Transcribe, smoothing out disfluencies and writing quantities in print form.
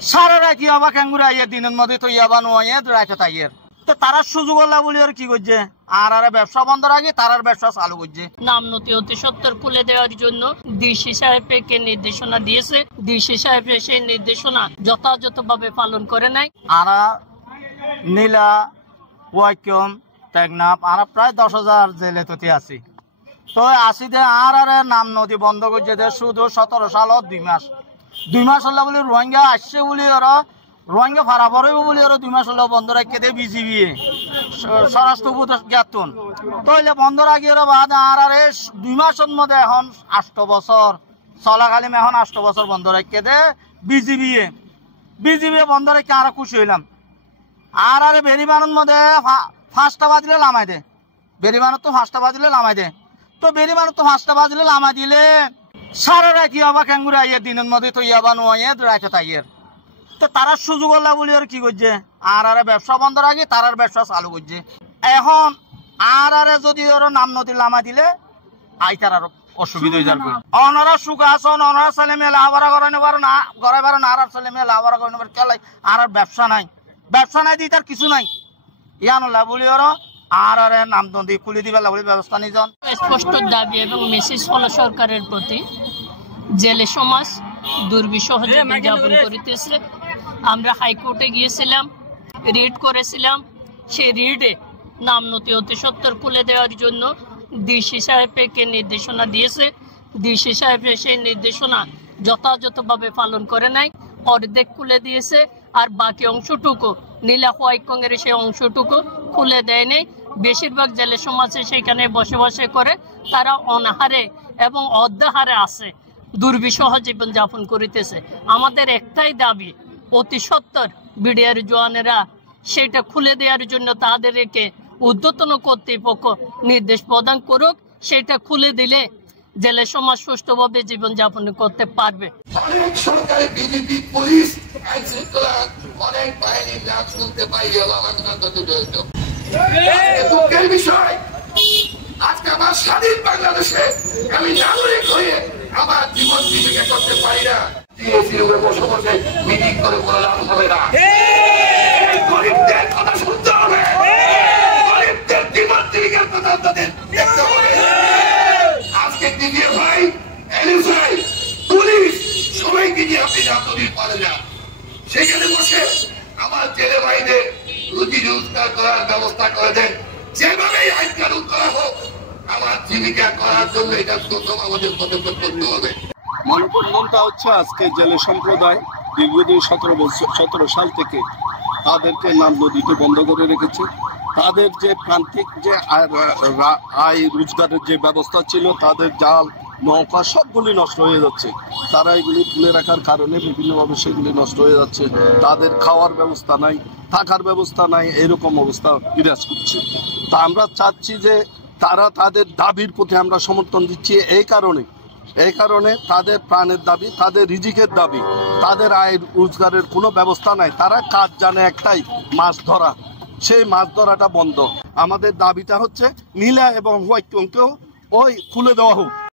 সারা রাত ইয়াবা ক্যাঙ্গুরে আইয়ের দিনের মধ্যে তো ইয়াবা নোয়াইয়ে রাইতে তাইয়ের তো তারা সুযোগ হল্লা বলি আর কি করছে আর ব্যবসা বন্ধ রাখি তার ব্যবসা চালু করছে। নাম নথি অতি সত্তর খুলে দেওয়ার জন্য ডিসি সাহেবকে নির্দেশনা দিয়েছে। ডিসি সাহেব সেই নির্দেশনা যথাযথভাবে পালন করে নাই। আরা নীলা ওয়াইকম টেকনাফ আর প্রায় 10,000 জেলে ততি আছি তো আসি দে আর নাম নদী বন্ধ করছে দে শুধু 17 সাল 2 মাস হল্লা বলে রোহিঙ্গা আসছে বলে ওরা রোহিঙ্গা ভাড়া পড়বে বলে ওরা 2 মাস হল্লা বন্ধ রাখতে দে বিজিবি স্বরাষ্ট্র জ্ঞাতন তইলে বন্ধ রাখি ওরা বাদ আর 2 মাসের মধ্যে এখন 8 বছর চলাকালীন এখন 8 বছর বন্ধ রাখতে দে বিজিবি বন্ধ রেখে আর খুশি হইলাম। আর বেরিবানোর মধ্যে 5টা বাজলে লামাই দে বেরিবানোর তো 5টা বাজলে লামাই দে তো বেরিবানোর তো 5টা বাজলে লামাই দিলে সারা রাত ইয়াবা ক্যাঙ্গুরে আইয়ের দিনের মধ্যে তো ইয়াবা নোয়াইয়ে রাইতে তাইয়ের তো তারা সুযোগ হল্লা বলি আর কি করছে আর ব্যবসা বন্ধ রাখি তার ব্যবসা চালু করছে। এখন আর যদি ওরা নাম নদী লামা দিলে আইতার আরো অসুবিধা হয়ে যাবে। অনারা সুখ আসন অনারা ছেলে মেয়ে লাভারা করানো পারো না ঘরে পারো না আর ছেলে মেয়ে লাভারা করানো পারো কেলাই আর ব্যবসা নাই দিয়ে তার কিছু নাই ইয়ানুল্লাহ বলি ওরা আর নাম নদী খুলে দিবে বলে ব্যবস্থা নিয়ে যান। স্পষ্ট দাবি এবং মেসেজ হলো সরকারের প্রতি জেলে সমাজ দুর্বিষহ জীবনযাপন করিতেছে। আমরা হাইকোর্টে গিয়েছিলাম, রিট করেছিলাম। সেই রিটে নাম নথি অতি সত্তর খুলে দেওয়ার জন্য ডিসি সাহেবকে নির্দেশনা দিয়েছে। ডিসি সাহেব সেই নির্দেশনা যথাযথভাবে পালন করে নাই, অর্ধেক খুলে দিয়েছে আর বাকি অংশটুকু নীলা হোয়াইকংয়ের সেই অংশটুকু খুলে দেয় নেই। বেশিরভাগ জেলে সমাজে সেখানে বসবাস করে তারা অনাহারে এবং অর্ধাহারে আছে, দুর্বিষহ জীবনযাপন করিতেছে। আমাদের একটাই দাবি অতি সত্বর বিডিআর জওয়ানেরা সেটা খুলে দেওয়ার জন্য তাদেরকে ঊর্ধ্বতন কর্তৃপক্ষ নির্দেশ প্রদান করুক। সেটা খুলে দিলে জেলে সমাজ সুষ্ঠুভাবে জীবনযাপন করতে পারবে। অনেক সরকারি বিজেপি পুলিশ আইন শৃঙ্খলা অনেক বাহিনীর নাম শুনতে পাই গেল। দুঃখের বিষয় আজকে আমার স্বাধীন বাংলাদেশে আমি নাগরিক হয়ে আমার জীবন জীবিকা করতে পারি না। বসে বসে মিটিং করে কোনো লাভ হবে না। গরিবদের কথা শুনতে হবে, গরিবদের জীবন জীবিকার কথা তাদের দেখতে হবে। আজকে দিদির ভাই এনএসআই পুলিশ সবাইকে নিয়ে আপনি রাজনীতি পারেন না, সেখানে বসে আমার জেলে ভাইদের রুজি রোজগার করার ব্যবস্থা করে দেন। যেভাবেই আইন কানুন করা হোক আমার জীবিকা করার জন্য এটা প্রথম আমাদের পদক্ষেপ করতে হবে। মনোপন্দনটা হচ্ছে আজকে জেলে সম্প্রদায় দীর্ঘদিন 17 সাল থেকে তাদেরকে নাম নদীতে বন্ধ করে রেখেছে। তাদের যে প্রান্তিক যে আয় রোজগারের যে ব্যবস্থা ছিল, তাদের জাল নৌকা সবগুলি নষ্ট হয়ে যাচ্ছে। তারা এগুলি তুলে রাখার কারণে বিভিন্নভাবে সেগুলি নষ্ট হয়ে যাচ্ছে। তাদের খাওয়ার ব্যবস্থা নাই, থাকার ব্যবস্থা নাই, এরকম অবস্থা বিরাজ করছে। তা আমরা চাচ্ছি যে তারা তাদের দাবির প্রতি আমরা সমর্থন দিচ্ছি এই কারণে তাদের প্রাণের দাবি, তাদের রিজিকের দাবি, তাদের আয় রোজগারের কোনো ব্যবস্থা নাই। তারা কাজ জানে একটাই, মাছ ধরা। সেই মাছ ধরাটা বন্ধ। আমাদের দাবিটা হচ্ছে নীলা এবং হোয়াইটকেও ওই খুলে দেওয়া হোক।